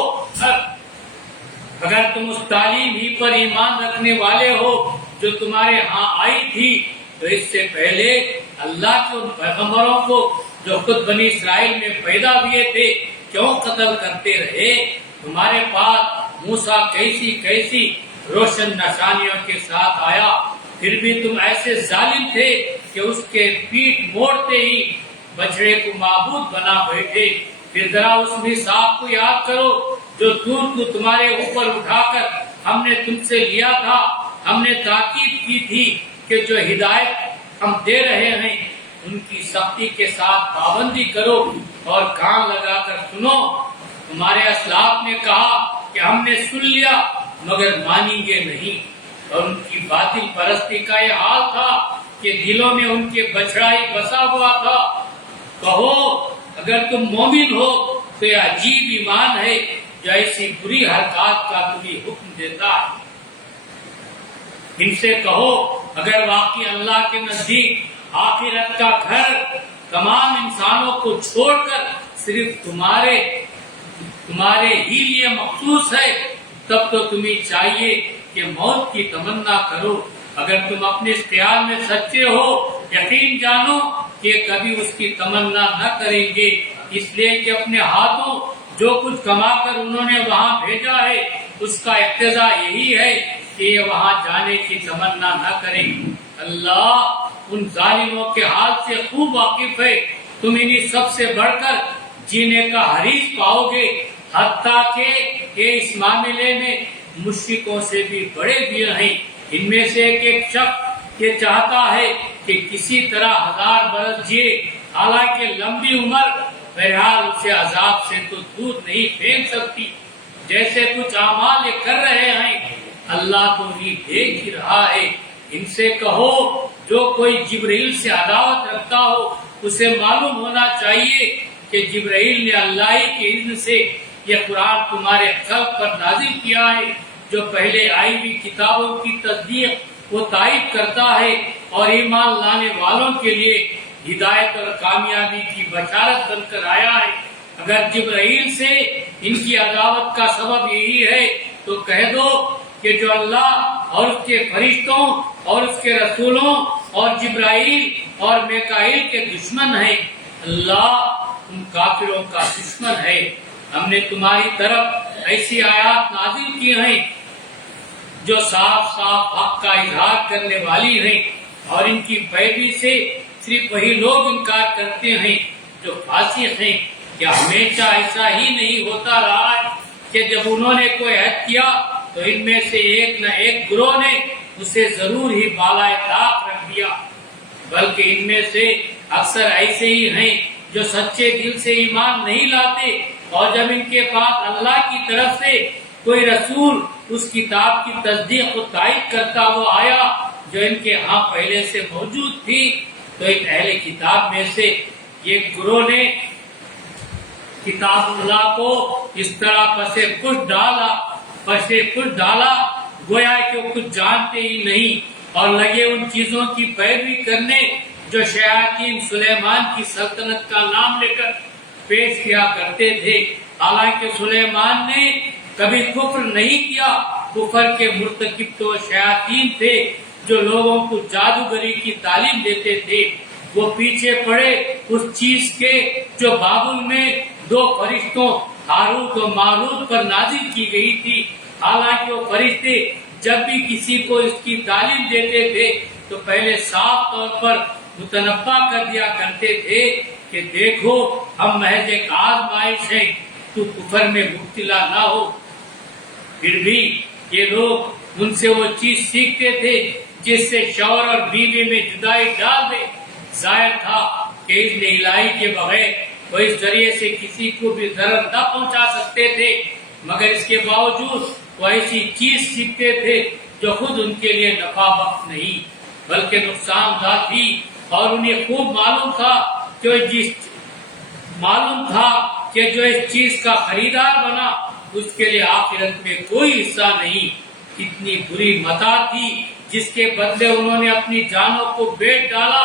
اگر تم اس تعلیم ہی پر ایمان رکھنے والے ہو جو تمہارے ہاں آئی تھی تو اس سے پہلے اللہ کے ان پیغمبروں کو جو خود بنی اسرائیل میں پیدا ہوئے تھے کیوں قتل کرتے رہے؟ تمہارے پاس موسیٰ کیسی کیسی روشن نشانیوں کے ساتھ آیا، پھر بھی تم ایسے ظالم تھے کہ اس کے پیٹھ موڑتے ہی بچڑے کو معبود بنا بیٹھے۔ پھر ذرا اس میثاق کو یاد کرو جو دور کو تمہارے اوپر اٹھا کر ہم نے تم سے لیا تھا۔ ہم نے تاکید کی تھی کہ جو ہدایت ہم دے رہے ہیں ان کی سختی کے ساتھ پابندی کرو اور کان لگا کر سنو۔ تمہارے اسلاف نے کہا کہ ہم نے سن لیا مگر مانیں گے نہیں، اور ان کی باطل پرستی کا یہ حال تھا کہ دلوں میں ان کے بچڑا ہی بسا ہوا تھا۔ کہو اگر تم مومن ہو تو یہ عجیب ایمان ہے جو ایسی بری حرکات کا تمہیں حکم دیتا ہے۔ ان سے کہو اگر واقعی اللہ کے نزدیک آخرت کا گھر تمام انسانوں کو چھوڑ کر صرف تمہارے ہی لیے مخصوص ہے تب تو تمہیں چاہیے کہ موت کی تمنا کرو۔ اگر تم اپنے اس خیال میں سچے ہو یقین جانو کہ کبھی اس کی تمنا نہ کریں گے، اس لیے کہ اپنے ہاتھوں جو کچھ کما کر انہوں نے وہاں بھیجا ہے اس کا اقتضا یہی ہے کہ یہ وہاں جانے کی تمنا نہ کریں۔ اللہ ان ظالموں کے حال سے خوب واقف ہے، تم انہیں سب سے بڑھ کر جینے کا حریص پاؤ گے، حتیٰ کہ اس معاملے میں مشرکوں سے بھی بڑے بھی ہیں۔ ان میں سے ایک شخص یہ چاہتا ہے کہ کسی طرح 1000 برس جیے، حالانکہ لمبی عمر بہرحال اسے عذاب سے تو دور نہیں پھینک سکتی۔ جیسے کچھ اعمال یہ کر رہے ہیں اللہ تو انہیں دیکھ ہی رہا ہے۔ ان سے کہو جو کوئی جبرائیل سے عداوت رکھتا ہو اسے معلوم ہونا چاہیے کہ جبرائیل نے اللہ کے اذن سے یہ قرآن تمہارے قلب پر نازل کیا ہے جو پہلے آئی ہوئی کتابوں کی تصدیق و تائید کرتا ہے اور ایمان لانے والوں کے لیے ہدایت اور کامیابی کی بشارت بن کر آیا ہے۔ اگر جبرائیل سے ان کی عداوت کا سبب یہی ہے تو کہہ دو کہ جو اللہ اور اس کے فرشتوں اور اس کے رسولوں اور جبرائیل اور میکائیل کے دشمن ہیں، اللہ ان کافروں کا دشمن ہے۔ ہم نے تمہاری طرف ایسی آیات نازل کی ہیں جو صاف صاف حق کا اظہار کرنے والی ہیں، اور ان کی پیروی سے صرف وہی لوگ انکار کرتے ہیں جو فاسق ہیں۔ کیا ہمیشہ ایسا ہی نہیں ہوتا رہا ہے کہ جب انہوں نے کوئی عہد کیا تو ان میں سے ایک نہ ایک گروہ نے اسے ضرور ہی بالائے طاق رکھ دیا؟ بلکہ ان میں سے اکثر ایسے ہی ہیں جو سچے دل سے ایمان نہیں لاتے، اور جب ان کے پاس اللہ کی طرف سے کوئی رسول اس کتاب کی تصدیق و تائید کرتا ہوا آیا جو ان کے ہاں پہلے سے موجود تھی تو ان اہل کتاب میں سے ایک گروہ نے کتاب اللہ کو اس طرح پسے پٹ ڈالا گویا کہ وہ کچھ جانتے ہی نہیں، اور لگے ان چیزوں کی پیروی کرنے جو شیاطین سلیمان کی سلطنت کا نام لے کر پیش کیا کرتے تھے۔ حالانکہ سلیمان نے کبھی کفر نہیں کیا، کفر کے مرتکب تو شیاطین تھے جو لوگوں کو جادوگری کی تعلیم دیتے تھے۔ وہ پیچھے پڑے اس چیز کے جو بابل میں 2 فرشتوں ہاروت و ماروت پر نازل کی گئی تھی۔ حالانکہ وہ فرشتے جب بھی کسی کو اس کی تعلیم دیتے تھے تو پہلے صاف طور پر متنبہ کر دیا کرتے تھے کہ دیکھو ہم محض ایک آزمائش ہیں، تو کفر میں مبتلا نہ ہو۔ پھر بھی یہ لوگ ان سے وہ چیز سیکھتے تھے جس سے شوہر اور بیوی میں جدائی ڈال دے۔ ظاہر تھا کہ اذن الہی کے بغیر وہ اس ذریعے سے کسی کو بھی ضرر نہ پہنچا سکتے تھے، مگر اس کے باوجود وہ ایسی چیز سیکھتے تھے جو خود ان کے لیے نفع بخش نہیں بلکہ نقصان دہ تھی، اور انہیں خوب معلوم تھا کہ جو اس چیز کا خریدار بنا اس کے لیے آخرت میں کوئی حصہ نہیں۔ کتنی بری متاع تھی جس کے بدلے انہوں نے اپنی جانوں کو بیچ ڈالا۔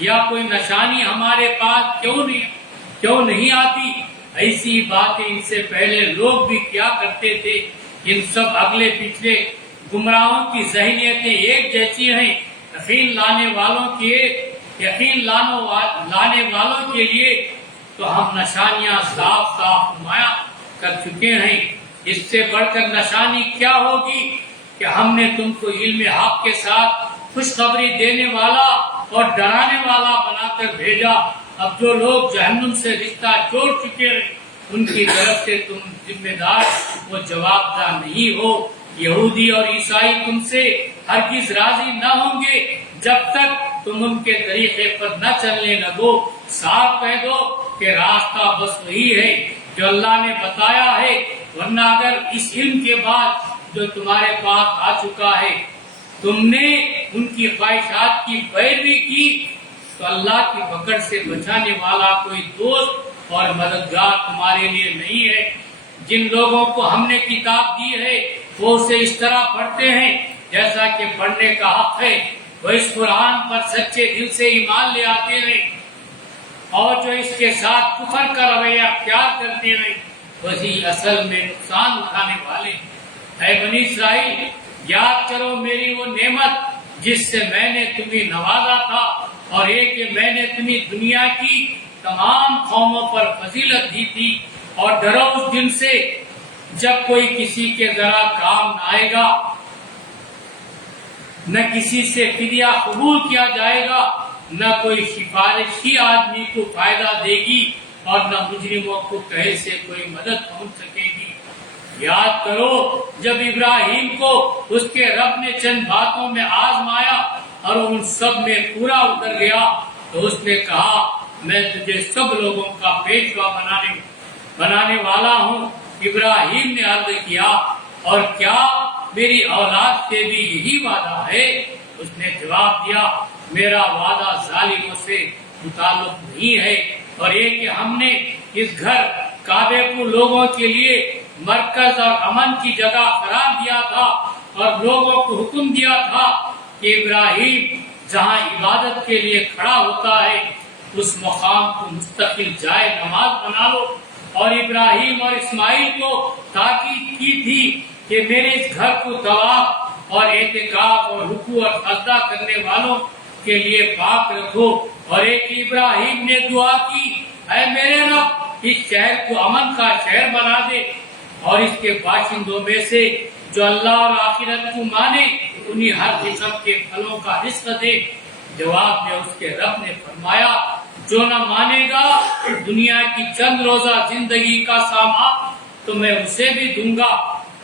یا کوئی نشانی ہمارے پاس کیوں نہیں آتی؟ ایسی باتیں ان سے پہلے لوگ بھی کیا کرتے تھے۔ ان سب اگلے پچھلے گمراہوں کی ذہنیتیں ایک جیسی ہیں۔ یقین لانے والوں کے لیے تو ہم نشانیاں صاف نمایاں کر چکے ہیں۔ اس سے بڑھ کر نشانی کیا ہوگی کہ ہم نے تم کو علم حق کے ساتھ خوشخبری دینے والا اور ڈرانے والا بنا کر بھیجا۔ اب جو لوگ جہنم سے رشتہ جوڑ چکے ہیں ان کی طرف سے تم ذمہ دار و جواب دہ نہیں ہو۔ یہودی اور عیسائی تم سے ہرگز راضی نہ ہوں گے جب تک تم ان کے طریقے پر نہ چلنے لگو۔ صاف کہہ دو کہ راستہ بس وہی ہے جو اللہ نے بتایا ہے، ورنہ اگر اس علم کے بعد جو تمہارے پاس آ چکا ہے تم نے ان کی خواہشات کی پیروی کی تو اللہ کی پکڑ سے بچانے والا کوئی دوست اور مددگار تمہارے لیے نہیں ہے۔ جن لوگوں کو ہم نے کتاب دی ہے وہ اسے اس طرح پڑھتے ہیں جیسا کہ پڑھنے کا حق ہے، وہ اس قرآن پر سچے دل سے ایمان لے آتے ہیں، اور جو اس کے ساتھ کفر کا رویہ اختیار کرتے ہیں وہی اصل میں نقصان اٹھانے والے۔ اے بنی اسرائیل، یاد کرو میری وہ نعمت جس سے میں نے تمہیں نوازا تھا، اور یہ کہ میں نے تمہیں دنیا کی تمام قوموں پر فضیلت دی تھی، اور ڈرو اس دن سے جب کوئی کسی کے ذرا کام نہ آئے گا، نہ کسی سے فدیہ قبول کیا جائے گا، نہ کوئی سفارش ہی آدمی کو فائدہ دے گی، اور نہ مجرموں کو کہیں سے کوئی مدد پہنچ سکے گی۔ یاد کرو جب ابراہیم کو اس کے رب نے چند باتوں میں آزمایا اور ان سب میں پورا اتر گیا تو اس نے کہا میں تجھے سب لوگوں کا پیشوا بنانے والا ہوں۔ ابراہیم نے عرض کیا اور کیا میری اولاد سے بھی یہی وعدہ ہے؟ اس نے جواب دیا میرا وعدہ ظالموں سے متعلق نہیں ہے، اور یہ کہ ہم نے اس گھر کعبے کو لوگوں کے لیے مرکز اور امن کی جگہ قرار دیا تھا، اور لوگوں کو حکم دیا تھا کہ ابراہیم جہاں عبادت کے لیے کھڑا ہوتا ہے اس مقام کو مستقل جائے نماز بنا لو، اور ابراہیم اور اسماعیل کو تاکید کی تھی کہ میرے اس گھر کو طواف اور اعتکاف اور رکوع اور سجدہ کرنے والوں کے لیے پاک رکھو، اور ایک ابراہیم نے دعا کی اے میرے رب اس شہر کو امن کا شہر بنا دے، اور اس کے باشندوں میں سے جو اللہ اور آخرت کو مانے انہیں ہر قسم کے پھلوں کا رزق دے۔ جواب میں اس کے رب نے فرمایا جو نہ مانے گا دنیا کی چند روزہ زندگی کا سامان تو میں اسے بھی دوں گا،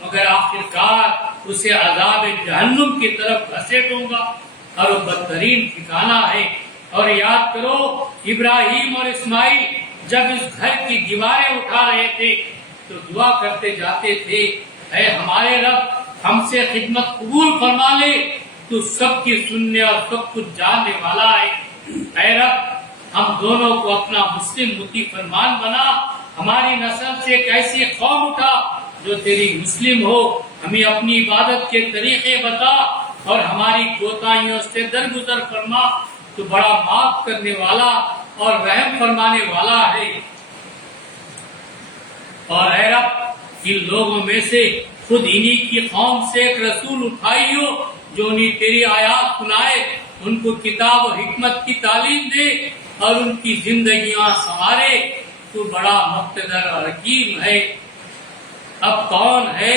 مگر آخرکار اسے عذاب جہنم کی طرف گھسیٹوں گا، اور وہ بدترین ٹھکانہ ہے۔ اور یاد کرو ابراہیم اور اسماعیل جب اس گھر کی دیواریں اٹھا رہے تھے تو دعا کرتے جاتے تھے اے ہمارے رب ہم سے خدمت قبول فرما لے، تو سب کی سننے اور سب کچھ جاننے والا ہے۔ اے رب ہم دونوں کو اپنا مسلم مطیع فرمان بنا، ہماری نسل سے ایک ایسی قوم اٹھا جو تیری مسلم ہو، ہمیں اپنی عبادت کے طریقے بتا اور ہماری کوتاہیوں سے درگزر فرما، تو بڑا معاف کرنے والا اور رحم فرمانے والا ہے۔ اور اے رب ان لوگوں میں سے خود انہی کی قوم سے ایک رسول اٹھائی ہو جو انہیں تیری آیات سنائے، ان کو کتاب و حکمت کی تعلیم دے اور ان کی زندگیاں سنوارے، تو بڑا مقتدر اور حکیم ہے۔ اب کون ہے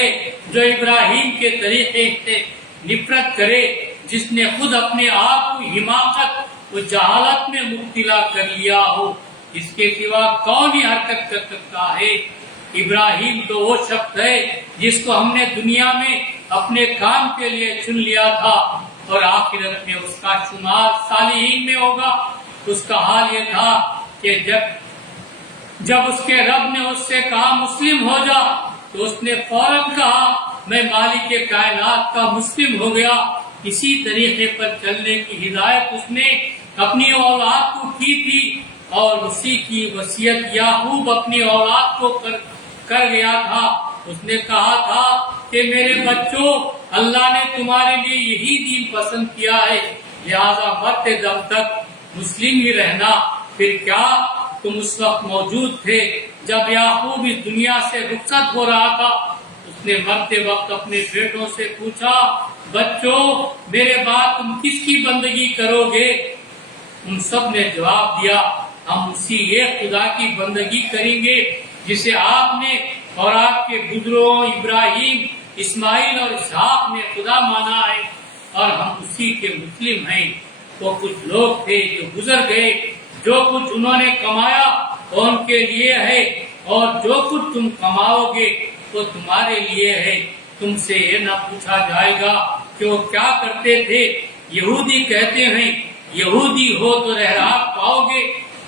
جو ابراہیم کے طریقے سے نفرت کرے جس نے خود اپنے آپ کو حماقت و جہالت میں مبتلا کر لیا ہو؟ اس کے سوا کون ہی حرکت کر سکتا ہے؟ ابراہیم تو وہ شخص ہے جس کو ہم نے دنیا میں اپنے کام کے لیے چن لیا تھا، اور آخرت میں اس کا شمار صالحین میں ہوگا۔ اس کا حال یہ تھا کہ جب اس کے رب نے اس سے کہا مسلم ہو جا تو اس نے فوراً کہا میں مالک کائنات کا مسلم ہو گیا۔ اسی طریقے پر چلنے کی ہدایت اس نے اپنی اولاد کو کی تھی، اور اسی کی وصیت یعقوب اپنی اولاد کو کر گیا تھا۔ اس نے کہا تھا کہ میرے بچوں اللہ نے تمہارے لیے یہی دین پسند کیا ہے، لہذا مرتے دم تک مسلم ہی رہنا۔ پھر کیا تم اس وقت موجود تھے جب یعقوب اس دنیا سے رخصت ہو رہا تھا؟ اس نے مرتے وقت اپنے بیٹوں سے پوچھا، بچوں میرے بعد تم کس کی بندگی کرو گے؟ ان سب نے جواب دیا، ہم اسی ایک خدا کی بندگی کریں گے جسے آپ نے اور آپ کے بزرگوں ابراہیم، اسماعیل اور اسحاق نے خدا مانا ہے، اور ہم اسی کے مسلم ہیں۔ تو کچھ لوگ تھے جو گزر گئے، جو کچھ انہوں نے کمایا وہ ان کے لیے ہے، اور جو کچھ تم کماؤ گے وہ تمہارے لیے ہے۔ تم سے یہ نہ پوچھا جائے گا کہ وہ کیا کرتے تھے۔ یہودی کہتے ہیں یہودی ہو تو رہراہ پاؤ گے،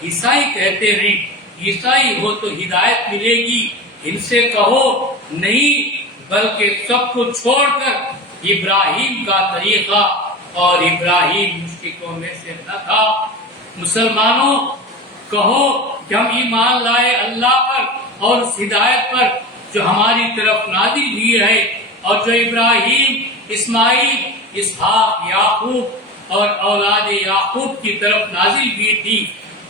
عیسائی کہتے ہیں عیسائی ہو تو ہدایت ملے گی۔ ان سے کہو نہیں، بلکہ سب کو چھوڑ کر ابراہیم کا طریقہ، اور ابراہیم مشرکوں میں سے نہ تھا۔ مسلمانوں کہو کہ ہم ایمان لائے اللہ پر اور اس ہدایت پر جو ہماری طرف نازل ہوئی ہے، اور جو ابراہیم، اسماعیل، اسحاق، یعقوب اور اولاد یعقوب کی طرف نازل ہوئی تھی،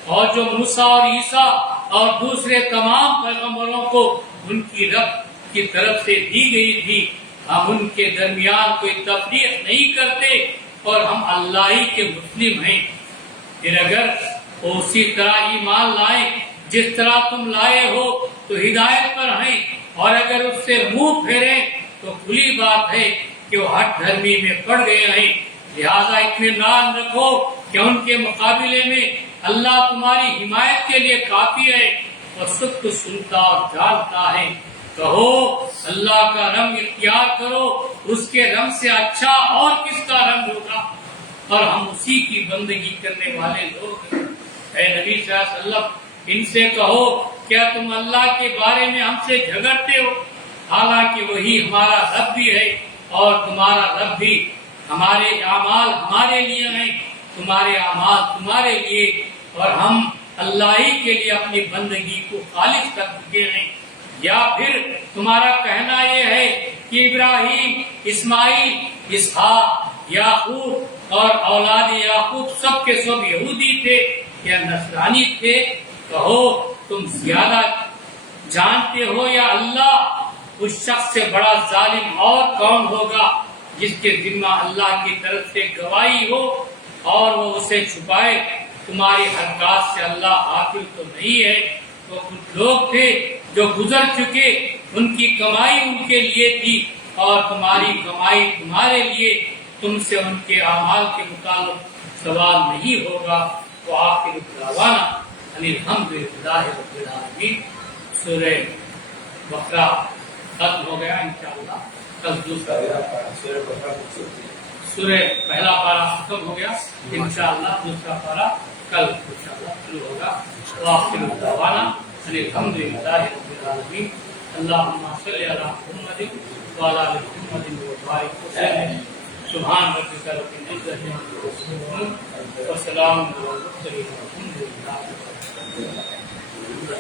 اور جو موسیٰ اور عیسیٰ اور دوسرے تمام پیغمبروں کو ان کی رب کی طرف سے دی گئی تھی۔ ہم ان کے درمیان کوئی تفریق نہیں کرتے، اور ہم اللہ ہی کے مسلم ہیں۔ پھر اگر وہ اسی طرح ایمان لائیں جس طرح تم لائے ہو تو ہدایت پر ہیں، اور اگر اس سے منہ پھیریں تو کھلی بات ہے کہ وہ ہٹ دھرمی میں پڑ گئے ہیں۔ لہذا اطمینان رکھو کہ ان کے مقابلے میں اللہ تمہاری حمایت کے لیے کافی ہے، اور سب کچھ سنتا اور جانتا ہے۔ کہو اللہ کا رنگ اختیار کرو، اس کے رنگ سے اچھا اور کس کا رنگ ہوگا، اور ہم اسی کی بندگی کرنے والے لوگ ہیں۔ اے نبی صلی اللہ علیہ وسلم، ان سے کہو کیا تم اللہ کے بارے میں ہم سے جھگڑتے ہو؟ حالانکہ وہی ہمارا رب بھی ہے اور تمہارا رب بھی۔ ہمارے اعمال ہمارے لیے ہیں، تمہارے اعمال تمہارے لیے، اور ہم اللہ ہی کے لیے اپنی بندگی کو خالص کر چکے ہیں۔ یا پھر تمہارا کہنا یہ ہے کہ ابراہیم، اسماعیل، اسحاق، یعقوب اور اولاد یعقوب سب کے سب یہودی تھے یا نصرانی تھے؟ کہو تم زیادہ جانتے ہو یا اللہ؟ اس شخص سے بڑا ظالم اور کون ہوگا جس کے ذمہ اللہ کی طرف سے گواہی ہو اور وہ اسے چھپائے؟ تمہاری حرکات سے اللہ غافل تو نہیں ہے۔ تو کچھ لوگ تھے جو گزر چکے، ان کی کمائی ان کے لیے تھی اور تمہاری کمائی تمہارے لیے، تم سے ان کے اعمال کے متعلق سوال نہیں ہوگا۔ وآخر دعوانا ان الحمد للہ رب العالمین۔ سورہ بقرہ ختم ہو گیا، انشاءاللہ کل دوسرا سورہ پہلا پارہ ختم ہو گیا، انشاءاللہ دوسرا پارہ کل انشاءاللہ شروع ہوگا۔ وآخر دعوانا ان الحمد للہ رب العالمین۔ اللہم صلی علی محمد وعلی آل محمد وبارک وسلم۔ سبحان ربک رب العزۃ عما یصفون وسلام علی المرسلین والحمد للہ رب العالمین۔